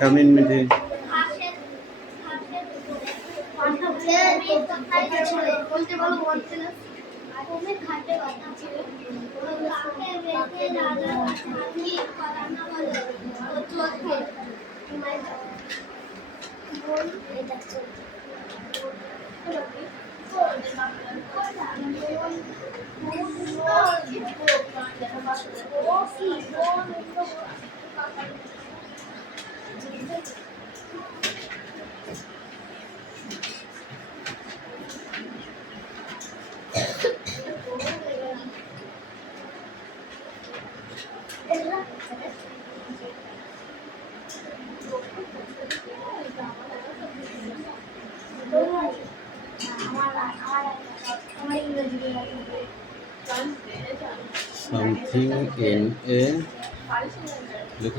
Come in, Midhi. Something in a look.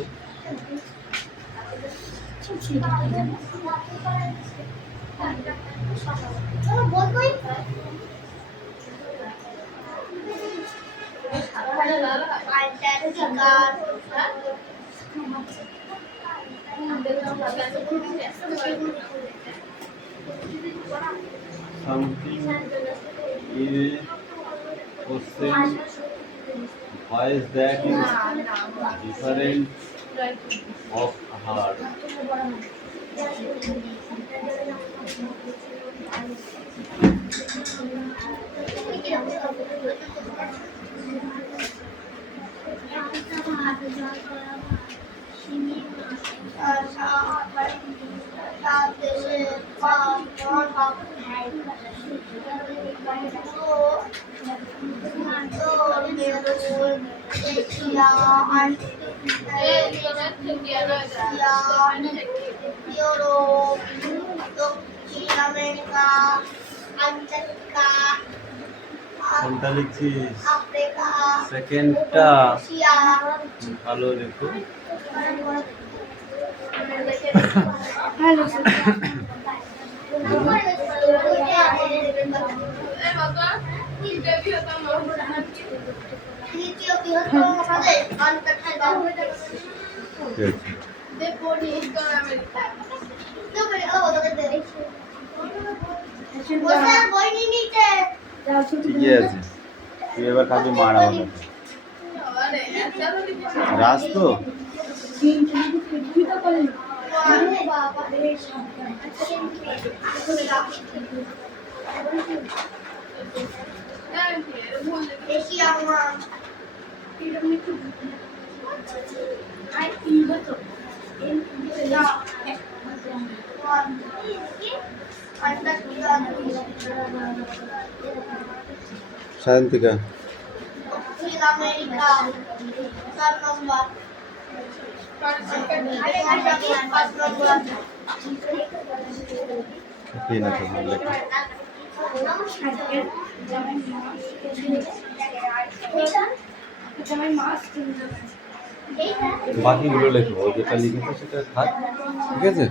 Something is question. Why is that is different of heart? Europe, দক্ষিণ America, Antarctica, কোনটা লিখছিস? Africa, সেকেন্ডটা Asia, ভালো দেখো। তৃতীয় বৃহত্তম মহাদেশ Antarctica. বই নিয়ে নিতে ঠিকই আছে, তুই এবার খাবি মারা হবে। রাজ তো এশিয়া মহাদেশ শান্তিকা দক্ষিণ আমেরিকা 4 নম্বর, 5 নম্বর, ঠিক আছে ভালো। বাকিগুলো লেখো, ও যেটা লিখেছে সেটা থাক, ঠিক আছে।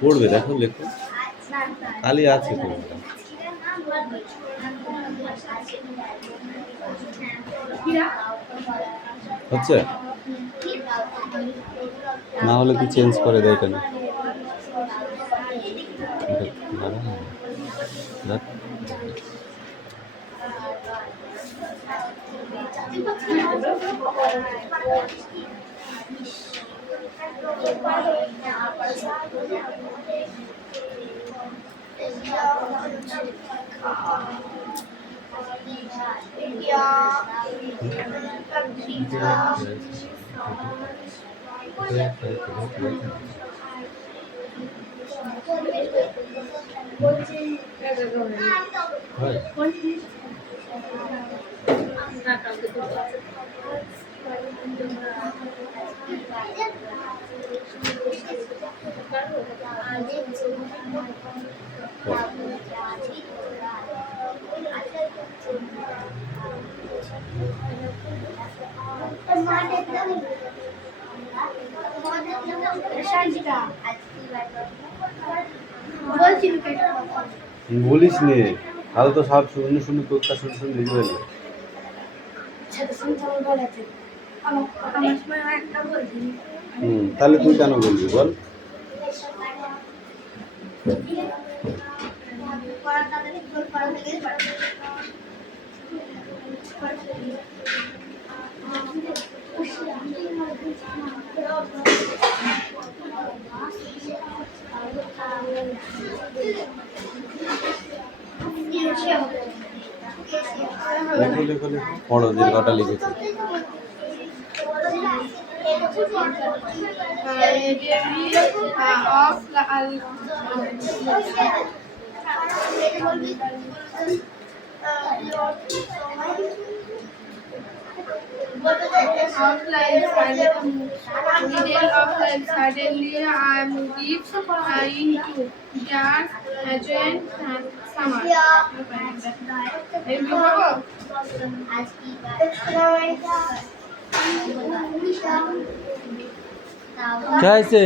পড়বে, দেখো লেখো, খালি আছে তো হচ্ছে না হলে কি চেঞ্জ করে দেয় কেন? বলিস নে, তাহলে তো সব শুনে শুনে তোরটা শুনে শুনে লিখে ফেলবে। তাহলে তুই কেন বলবি বল? লেখো লেখো লেখো, পড়ো যে কটা লিখেছে। Middle of life, suddenly I am deep into dark agent and summer. क्या ऐसे?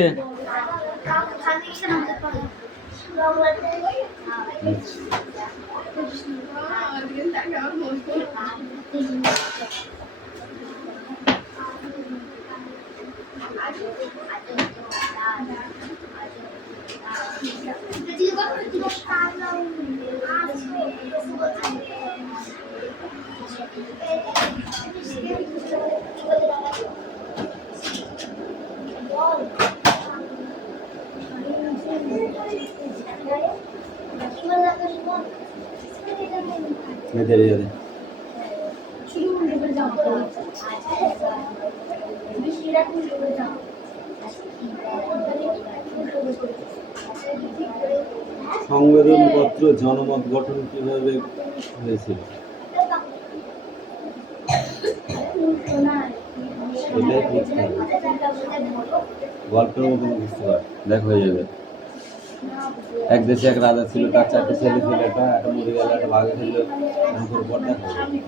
मैं तेरे जा रहे সংবেদনপত্র জনমত গঠন কিভাবে হয়েছিল? এটাই বুঝতে হবে, গল্পের মতো বুঝতে পার, দেখ হয়ে যাবে। এক দেশে এক রাজা ছিল, তার 4টে ছেলে ছিল, একটা মরে গেল, একটা বাঘে ছিল, এরকম পর দেখা যাবে।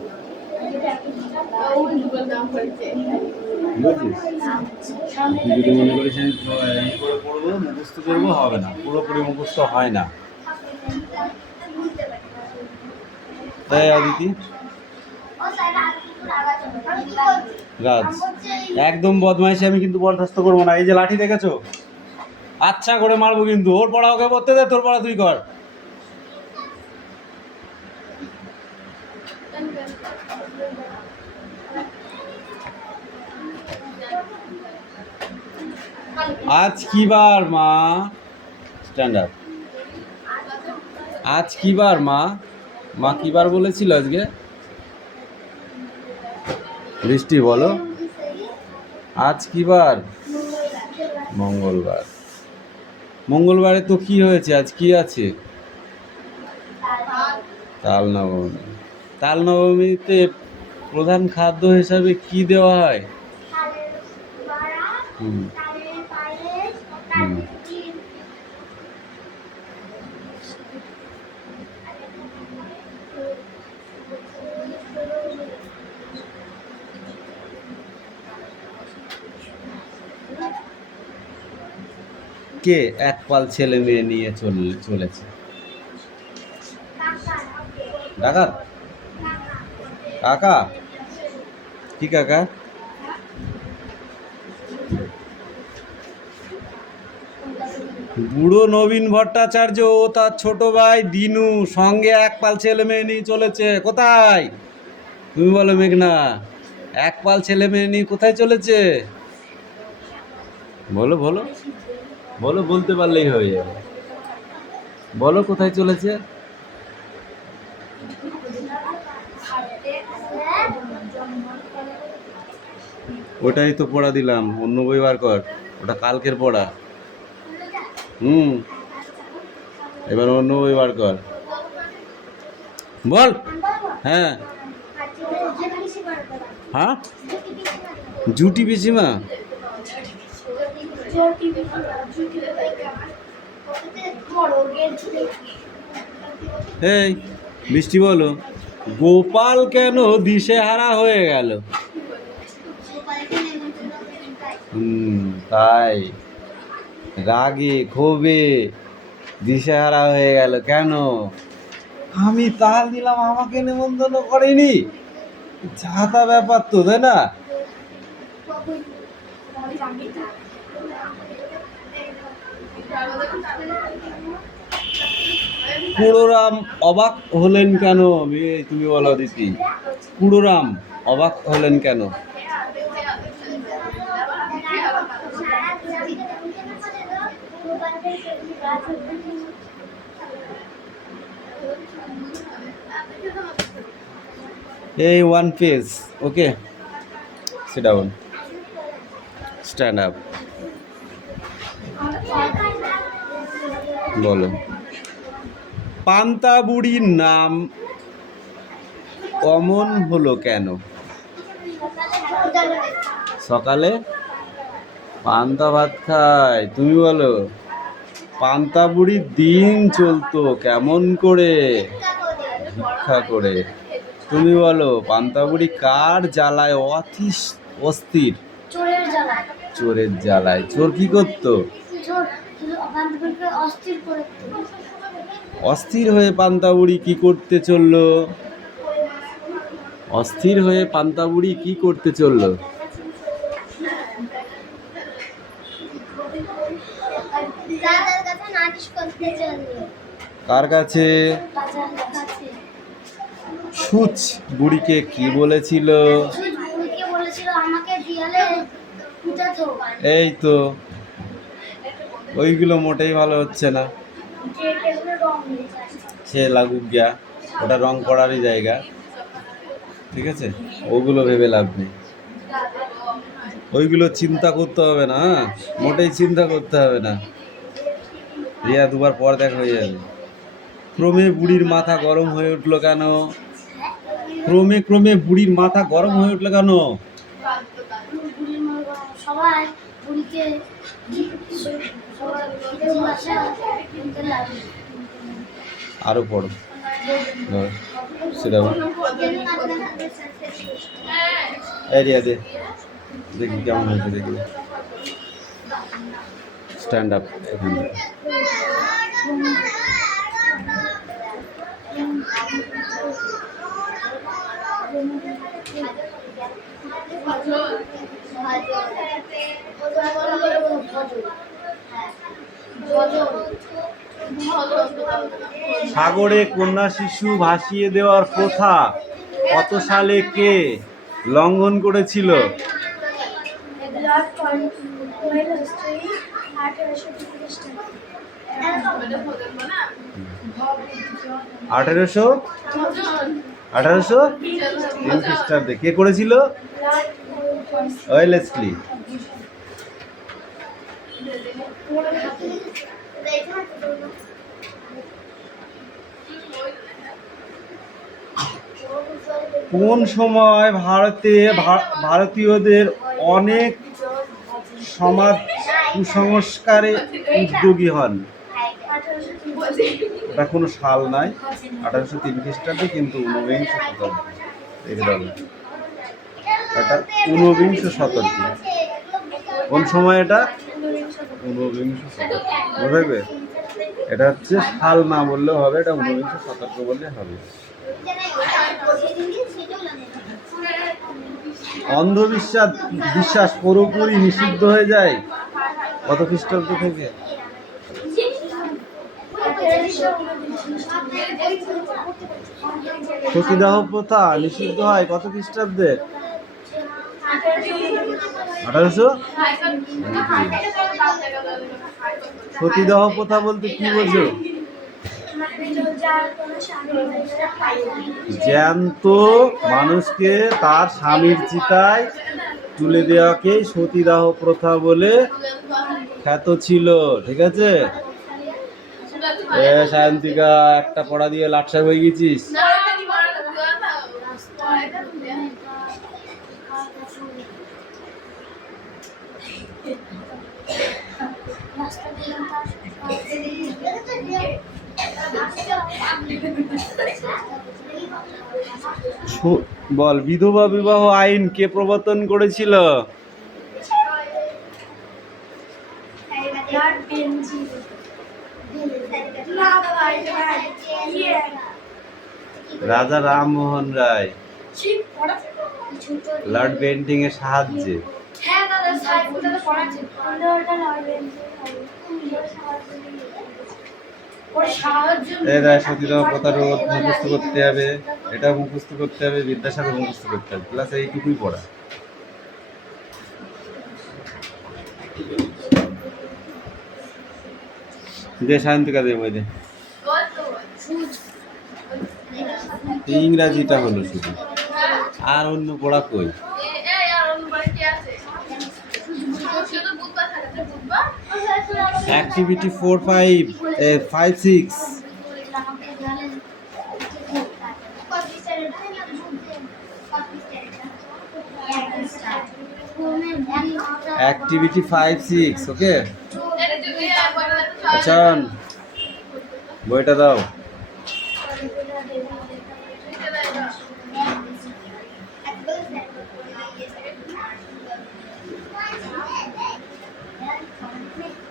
বুঝেছিস? তুই যদি মনে করিস এই করে পড়বো, মুখস্থ করবো, হবে না, পুরোপুরি মুখস্থ হয় না। তাই অদিতি রাজ একদম বদমাইশি আমি কিন্তু বরদাস্ত করবো না। এই যে লাঠি দেখেছো, আচ্ছা করে মারবো কিন্তু। ওর পড়া ওকে পড়তে দে, তোর পড়া তুই কর। আজ কি বার মা? Stand up. আজ কি বার মা? মা কি বার বলেছিল আজকে? বৃষ্টি বলো, আজ কি বার? মঙ্গলবার। মঙ্গলবারে তো কি হয়েছে, আজ কি আছে? তাল নবমী। তাল নবমীতে প্রধান খাদ্য হিসাবে কি দেওয়া হয়? কে এক পাল ছেলে মেয়ে নিয়ে চলেছে? ডাকাত? কাকা? কি কাকা? বুড়ো নবীন ভট্টাচার্য ও তার ছোট ভাই দিনু সঙ্গে এক পাল ছেলে মেয়ে নিয়ে চলেছে। কোথায়? তুমি বলো মেঘনা, এক পাল ছেলে মেয়ে নিয়ে কোথায় চলেছে? বলো বলো বলো, বলতে পারলেই হয়ে যাবে। বলো কোথায় চলেছে? ওটাই তো পড়া দিলাম, অন্য বই বার কর, ওটা কালকের পড়া। এবার অন্য বই বার কর, বল। হ্যাঁ হ্যাঁ, জুটি পিসিমা। এই বৃষ্টি বলো, গোপাল কেন দিশেহারা হয়ে গেল? গোপালকে নেমন্তন্ন করেছেন তাই। তাই রাগে ক্ষোভে দিশেহারা হয়ে গেল কেন? আমি তাল দিলাম, আমাকে নেমন্তন্ন করেনি, যা তা ব্যাপার তো, তাই না? কুড়োরাম অবাক হলেন কেন? তুমি বলো দিদি, কুড়োরাম অবাক হলেন কেন? এই ওয়ান পেজ, ওকে, সিট ডাউন, স্ট্যান্ড আপ, বলো। পান্তা বুড়ির নাম অমন হলো কেন? সকালে পান্তা ভাত খায়, তুমি বলো। পান্তা বুড়ির দিন চলতো কেমন করে? ভিক্ষা করে, তুমি বলো। পান্তা বুড়ি কার জ্বালায় অস্থির? চোরের জ্বালায়। চোরের জ্বালায়। চোর কি করতো? চোর বান্ধবীকে অস্থির করে দিত। অস্থির হয়ে পান্তা বুড়ি কি করতে চললো? অস্থির হয়ে পান্তা বুড়ি কি করতে চললো? রাজার কাছে নালিশ করতে চললো। কার কাছে? রাজার কাছে। সুচ বুড়িকে কি বলেছিল? সুচ বুড়িকে বলেছিল আমাকে দিয়ালে পিটাতো। এই তো, ওইগুলো মোটেই ভালো হচ্ছে না। সে লাগুক গিয়া, ওটা রং করারই জায়গা, ঠিক আছে? ওগুলো ভেবে লাভ নেই, ওইগুলো চিন্তা করতে হবে না, হ্যাঁ, মোটেই চিন্তা করতে হবে না। রিয়া দুবার পর দেখা হয়ে যাবে। ক্রমে বুড়ির মাথা গরম হয়ে উঠলো কেন? ক্রমে ক্রমে বুড়ির মাথা গরম হয়ে উঠলো কেন? সবাই বুড়িকে আরো পড়ো, সেটা রিয়া দে, দেখি কেমন হয়েছে, দেখি। স্ট্যান্ড আপ এখান থেকে। সাগরে কন্যা শিশু ভাসিয়ে দেওয়ার প্রথা কত সালে কে লঙ্ঘন করেছিল? 1803 খ্রিস্টাব্দে কে করেছিল? ওয়েলেসলি। কোন সময় ভারতীয়দের অনেক সমাজ কুসংস্কারে উদ্যোগী হন? এটা কোনো সাল নাই, 1803 খ্রিস্টাব্দে, কিন্তু ঊনবিংশ শতাব্দী। এটা ঊনবিংশ শতাব্দী। কোন সময় এটা? ঊনবিংশ শতাব্দী, বুঝবে? এটা হচ্ছে সাল না বললেও হবে, এটা ঊনবিংশ শতাব্দী বললে হবে। বিশ্বাস পুরোপুরি নিষিদ্ধ হয়ে যায় কত খ্রিস্টাব্দ থেকে? সতীদাহ প্রথা নিষিদ্ধ হয় কত খ্রিস্টাব্দে? 1800। সতীদাহ প্রথা বলতে কি বোঝো? জ্যান্ত মানুষকে তার স্বামীর চিতায় তুলে দেওয়াকেই সতীদাহ প্রথা বলে খ্যাত ছিল, ঠিক আছে? সায়ন্তিকা একটা পড়া দিয়ে লাটসার হয়ে গেছিস। বল, বিধবা বিবাহ আইন কে প্রবর্তন করেছিল? রাজা রামমোহন রায় লর্ড বেন্টিং এর সাহায্যে। সতীদাহ প্রথা রোধ মুখস্থ করতে হবে, এটা মুখস্থ করতে হবে, বিদ্যাসাগর মুখস্থ করতে হবে, প্লাস এইটুকুই পড়া। যে সায়ন্তিকা দেব ওই দে। ইংরাজিটা হলো শুধু, আর অন্য পড়া কই? অ্যাক্টিভিটি 4, 5, 5, 6। অ্যাক্টিভিটি 5, 6, ওকে। আচ্ছা, বইটা দাও।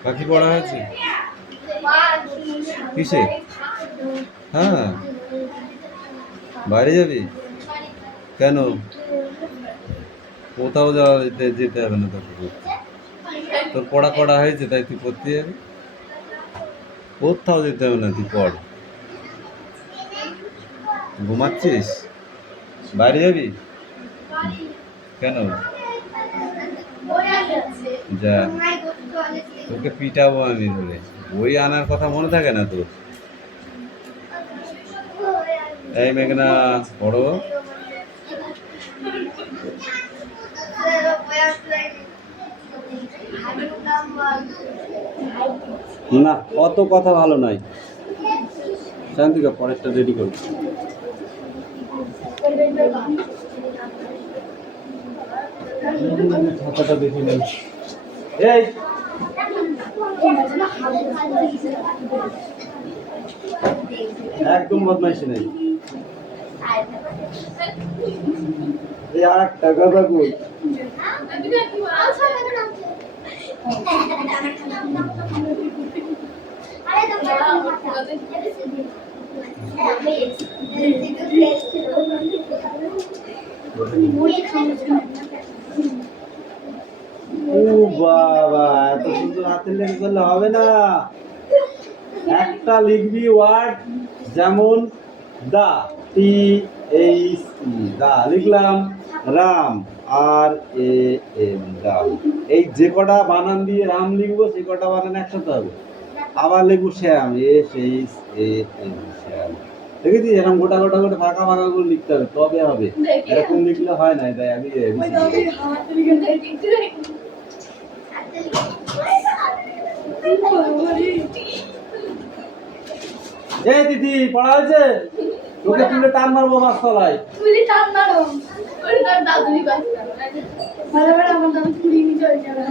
বাকি পড়া হয়েছে কিসে? হ্যাঁ, বাইরে যাবি কেন? কোথাও যাওয়া যেতে হবে না তোকে, তোর পড়া করা হয়েছে তাই তুই পড়তে যাবি। কোথাও যেতে হবে না, তুই পড়। ঘুমাচ্ছিস? বাইরে যাবি কেন? যা, তোকে পিটাবো আমি ধরে। বই আনার কথা মনে থাকে না তোর? এই মেঘনা পড়ো। না, অত কথা ভালো নয়। শান্তিকা পরেরটা রেডি করো। খাতাটা দেখে নেই। এই একদম বদমাইশি নেই। এই আর একটা কথা কই, ও বাবা, এত সুন্দর হাতের লেখা করলে হবে না। একটা লিখবি ওয়ার্ড, যেমন দা, THE, দা লিখলাম, রাম, RAM, রাম। এই যে কটা বানান দিয়ে রাম লিখবো সেই কটা বানান একসাথে হবে। আবার লিখবো শ্যাম, SHAM, শ্যাম। দেখেছি, এরকম গোটা গোটা গোটা ফাঁকা ফাঁকা করে লিখতে হবে, তবে হবে। এরকম লিখলে হয় না। তাই আমি এই দিদি পড়া হয়েছে? তোকে তুলে টান মারবো বাসতলায়। তুলি টান মারো, ওই তোর দাদুরি বাচ্চা ভালো ভালো আমার দাদু তুলি নি চলে যাবে।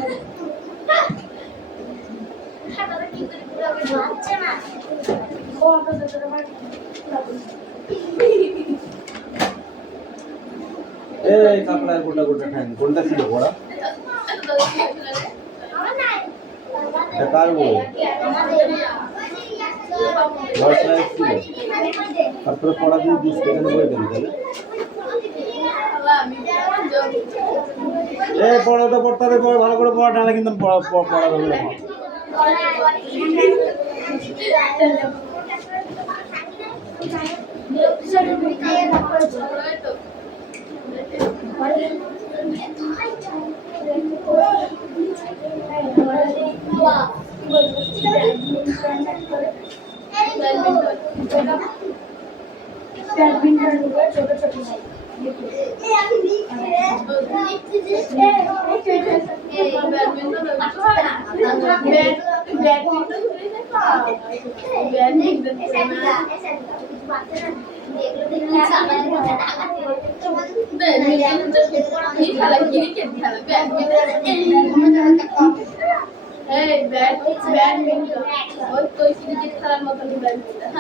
খাতাটা কি করে পুরো আমি যাচ্ছে না। ও আপনাদের তোর আমার এই কাপড়ার গোটা গোটা ঠান কোনটা ছিল পড়া? আমার নাই এটা কার বই? তারপরে পড়া দিয়ে দিস, এখানে বই দেন তাহলে। এই পড়াটা পড়তে হবে, ভালো করে পড়া, নাহলে কিন্তু পড়া ধরবে না। এই ব্যাডমিন্টন ওই তো ক্রিকেট খেলার মতো ব্যাডমিন্টন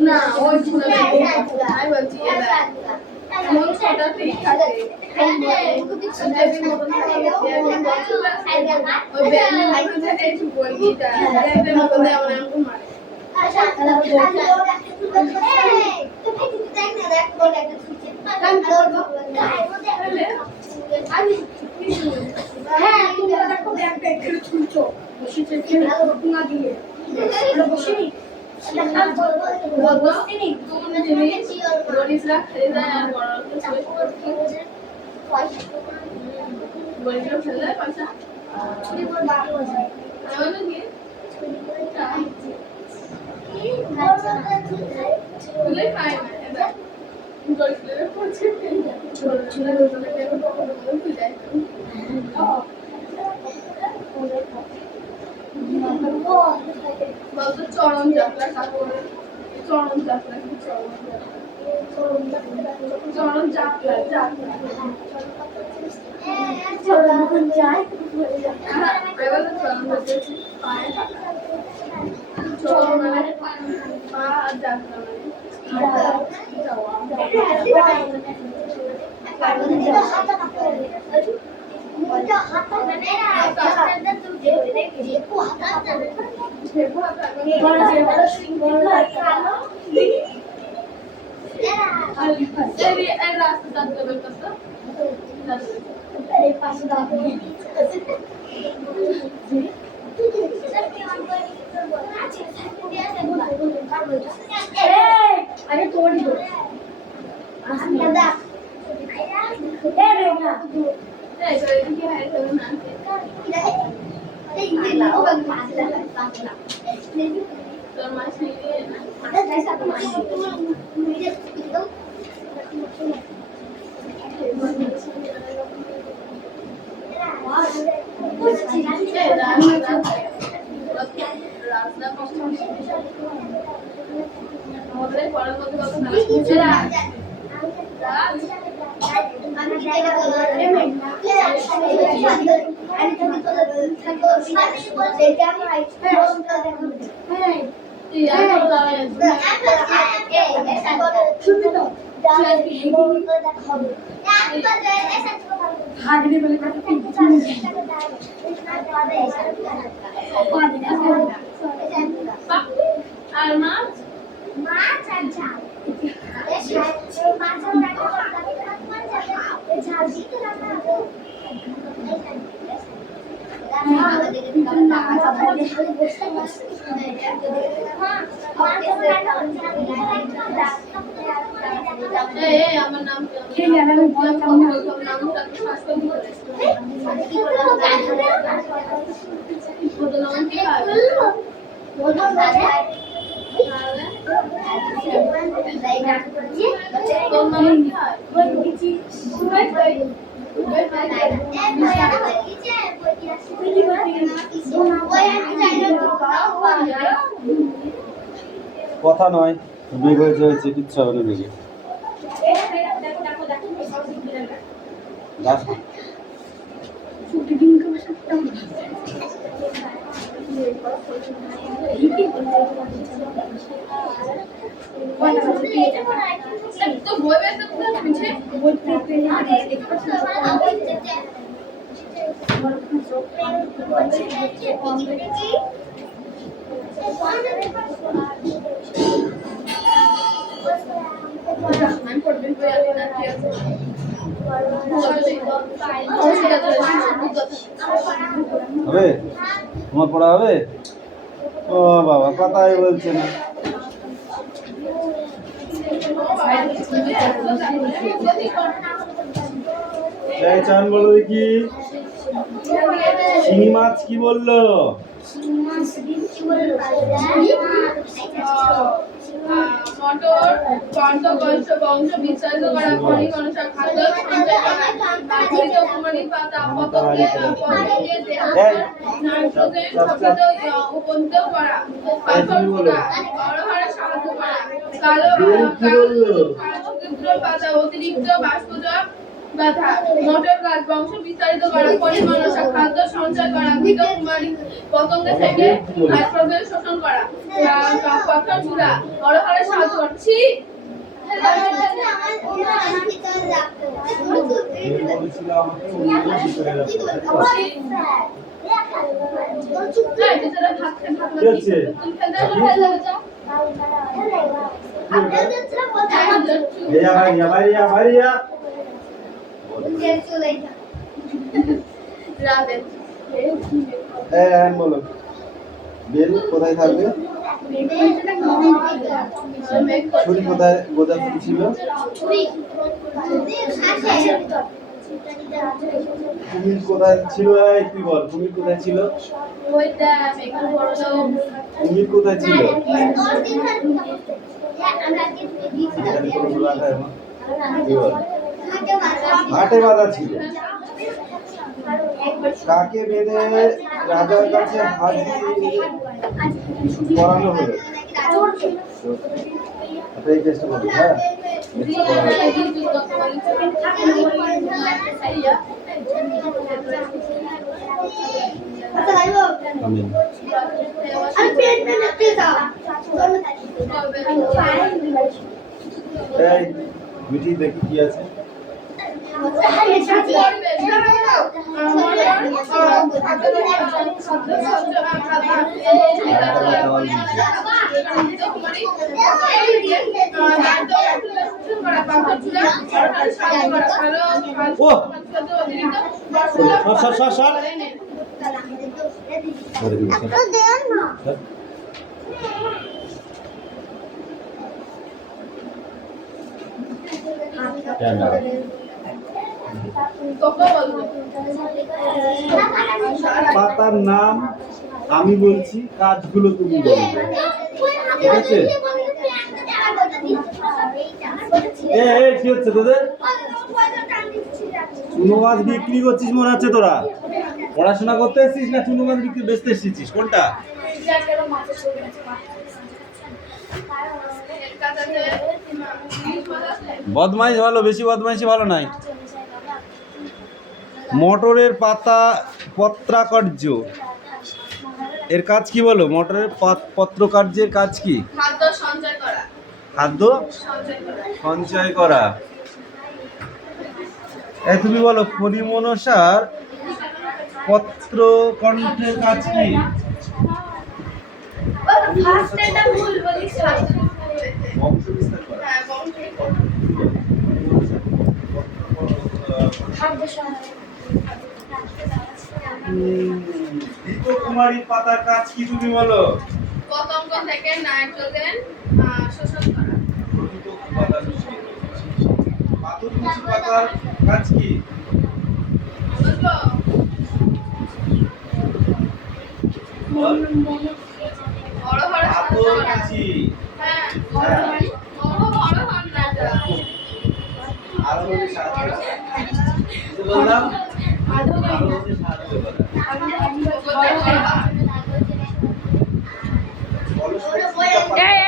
না ওই ছিল আমি বলছি এমন ছোট ঠিক থাকে ওই ব্যাডমিন্টন থেকে একটু বলবি মতন এমন এমন মারে হ্যাঁ তুমি দেখো ব্যাগটা একটু ছুঁচো বসে না দিয়ে বসিনি চরণ যাত্রা চরণ যাত্রা চরণ যাত্রা যাত্রা চরণ যায় এবার চরণ যাত্রা পায়ে চরণ মানে পা যাত্রা আরে তোড়ি দো দাদা আর মাছ মাছ আর ঝাল ঝাল দিতে রান্না আমার নাম কথা নয় বেগ হয়েছে কিচ্ছু হবে না বেগে গাছ তো বই বের করতে হবে তোমার পড়া হবে ও বাবা কথাই বলছে না চান বলো দেখি শিঙি মাছ কি বললো? মটর বংশ বংশ বিস্তারিত করা খনিজ অনুসার খাদ্য সঞ্চয় করা কুমারী পাতা পতঙ্গের দেহে নাইট্রোজেন শক্তিত উপনীত করা পাথর গুঁড়া বড় হারে সাহায্য করা কালো কালো পাতা অতিরিক্ত বাষ্পজল বাধা মটর গাছ বংশ বিস্তারিত করা পরিমাণ অনুসার খাদ্য সঞ্চয় করা কুমারী পতঙ্গ থেকে নাইট্রোজেন শোষণ করা পাথর গুঁড়া বড় হারে সাহায্য করছি বলো বেল কোথায় থাকবে? ছুরি কোথায় বোঝা ছিল? কুমির কোথায় ছিল? তুই বল, কুমির কোথায় ছিল? কুমির কোথায় ছিল? হাটে বাঁধা ছিল। কাকে বেঁধে রাজার কাছে হাত দিয়ে করানো হলো? এই চেষ্টা করবো। হ্যাঁ, এই মিটি দেখি কি আছে। পাতার নাম আমি বলছি, কাজগুলো তুমি বলবে, ঠিক আছে? কি হচ্ছে তোদের? চুনো মাছ বিক্রি করছিস মনে হচ্ছে। তোরা পড়াশোনা করতে এসেছিস না চুনো মাছ বিক্রি বেচতে এসেছিস? কোনটা? বদমাইশ ভালো, বেশি বদমাইশি ভালো নাই। মটরের পাতা পত্রাকার্য এর কাজ কি বলো? মটরের পত্রকার্যের কাজ কি? খাদ্য সঞ্চয় করা। খাদ্য সঞ্চয় করা। তুমি বলো পরিমনসার পত্রকণ্ঠের কাজ কি? বংশবিস্তার করা। কুমারী পাতার কাজ কি তুমি বলো? পতঙ্গ থেকে নাইট্রোজেন শোষণ করা। পাথরকুচি পাতার কাজ কি? বড় বড় পাথরকুচি। হ্যাঁ, বড় বড় হান্ডাটা। আরো বেশি সাহায্য করা। কি বললাম? আরো বেশি সাহায্য করা।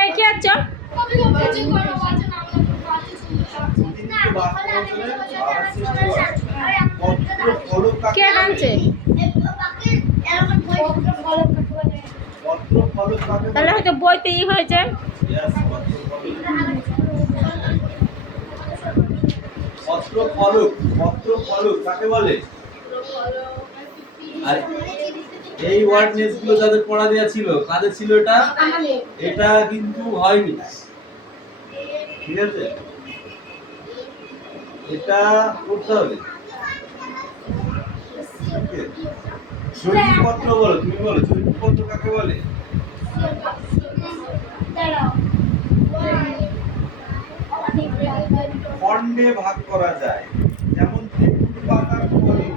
এই কি আছো? কে আনছে? তাহলে হয়তো বইতে হয়েছে। পত্র ফলক, পত্র ফলক কাকে বলে? আর এই ওয়ার্ডনেস গুলো যাদের পড়া দেওয়া ছিল, কাদের ছিল এটা? এটা কিন্তু হয়নি, ঠিক আছে? এটা করতে হবে। চৈতিপত্র বলো, তুমি বলো চৈতিপত্র কাকে বলে? খণ্ডে ভাগ করা যায়, যেমন তেঁতুল পাতার ফলক,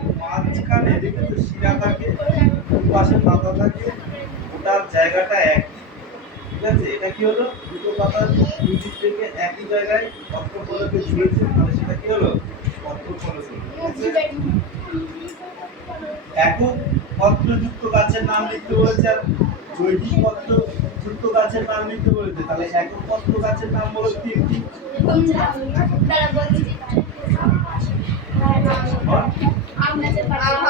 মাঝখানে দেখেছো শিরা থাকে, পাশে পাতা থাকে, ওটার জায়গাটা এক। ঠিক আছে, এটা কি হলো? দুটো পাতা দুদিক থেকে একই জায়গায় পত্রফলকে ঝুলেছে, তাহলে সেটা কি হলো? পত্রফলক। একক পত্রযুক্ত গাছের নাম লিখতে বলেছে আর জৈবিক পত্রযুক্ত গাছের নাম লিখতে বলেছে, তাহলে একক পত্র গাছের নাম হলো তিনটি। আমরা